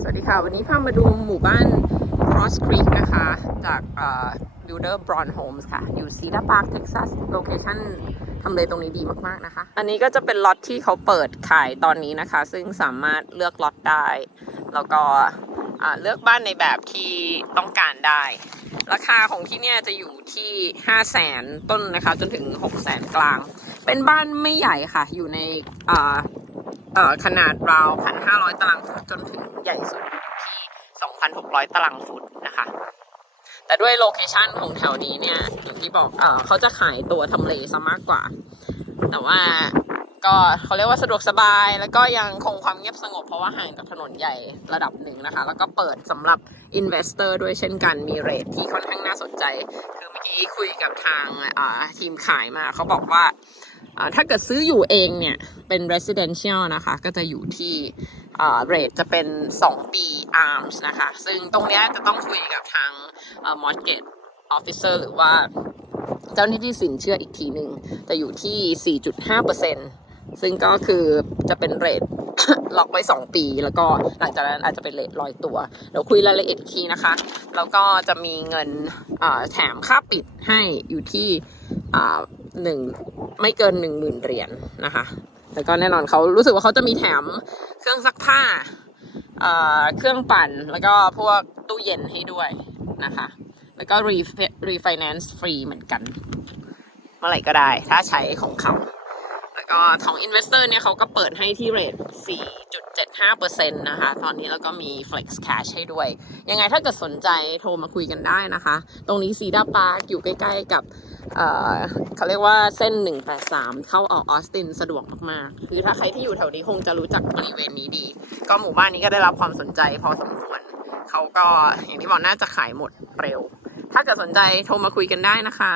สวัสดีค่ะ วันนี้พามาดูหมู่บ้าน Cross Creek นะคะ จาก Builder Brown Homes ค่ะ อยู่ Cedar Park Texas Location ทำเลตรงนี้ดีมากๆนะคะ อันนี้ก็จะเป็นล็อตที่เขาเปิดขายตอนนี้นะคะ ซึ่งสามารถเลือกล็อตได้ แล้วก็เลือกบ้านในแบบที่ต้องการได้ ราคาของที่เนี่ยจะอยู่ที่ 5 0 0แสนต้นนะคะ จนถึง 6 0แสนกลาง เป็นบ้านไม่ใหญ่ค่ะ อยู่ใน ขนาดราวพันห้าร้อยตารางฟุตจนถึงใหญ่สุดที่สองพันหกร้อยตารางฟุตนะคะ แต่ด้วยโลเคชันของแถวนี้เนี่ยอย่างที่บอกเออเขาจะขายตัวทำเลซะมากกว่า แต่ว่าก็เขาเรียกว่าสะดวกสบาย แล้วก็ยังคงความเงียบสงบเพราะว่าห่างจากถนนใหญ่ระดับหนึ่งนะคะ แล้วก็เปิดสำหรับ Investor ด้วยเช่นกันมีเรทที่ค่อนข้างน่าสนใจ คือเมื่อกี้คุยกับทางทีมขายมาเขาบอกว่า ถ้าเกิดซื้ออยู่เองเนี่ย เป็น residential นะคะ ก็จะอยู่ที่อ่าเรทจะเป็น 2 ปี arms นะคะ ซึ่งตรงเนี้ยจะต้องคุยกับทางอ่า mortgage officer หรือว่าเจ้าหน้าที่สินเชื่ออีกทีหนึ่งจะอยู่ที่ 4.5%ซึ่งก็คือจะเป็นเรทล็อกไว้ 2 ปี แล้วก็หลังจากนั้นอาจจะเป็นเรทลอยตัว เดี๋ยวคุยรายละเอียดทีนะคะ แล้วก็จะมีเงินอ่าแถมค่าปิดให้อยู่ที่อ่าหนึ่ง ไม่เกินหนึ่งหมื่นเหรียญนะคะ แล้วก็แน่นอนเขารู้สึกว่าเขาจะมีแถมเครื่องซักผ้าอ่าเครื่องปั่นแล้วก็พวกตู้เย็นให้ด้วยนะคะ แล้วก็รีรีไฟแนนซ์ฟรีเหมือนกัน เมื่อไหร่ก็ได้ ถ้าใช้ของเขา แล้วก็ของอินเวสเตอร์เนี่ยเขาก็เปิดให้ที่เรท 5%นะคะ ตอนนี้แล้วก็มี Flex Cash ให้ด้วย ยังไงถ้าเกิดสนใจโทรมาคุยกันได้นะคะ ตรงนี้ซีดาปาร์คอยู่ใกล้ๆกับเอ่อเขาเรียกว่าเส้น 183 เข้าออกออสตินสะดวกมากๆ คือถ้าใครที่อยู่แถวนี้คงจะรู้จักบริเวณนี้ดี ก็หมู่บ้านนี้ก็ได้รับความสนใจพอสมควรเขาก็อย่างที่บอกน่าจะขายหมดเร็ว ถ้าเกิดสนใจโทรมาคุยกันได้นะคะ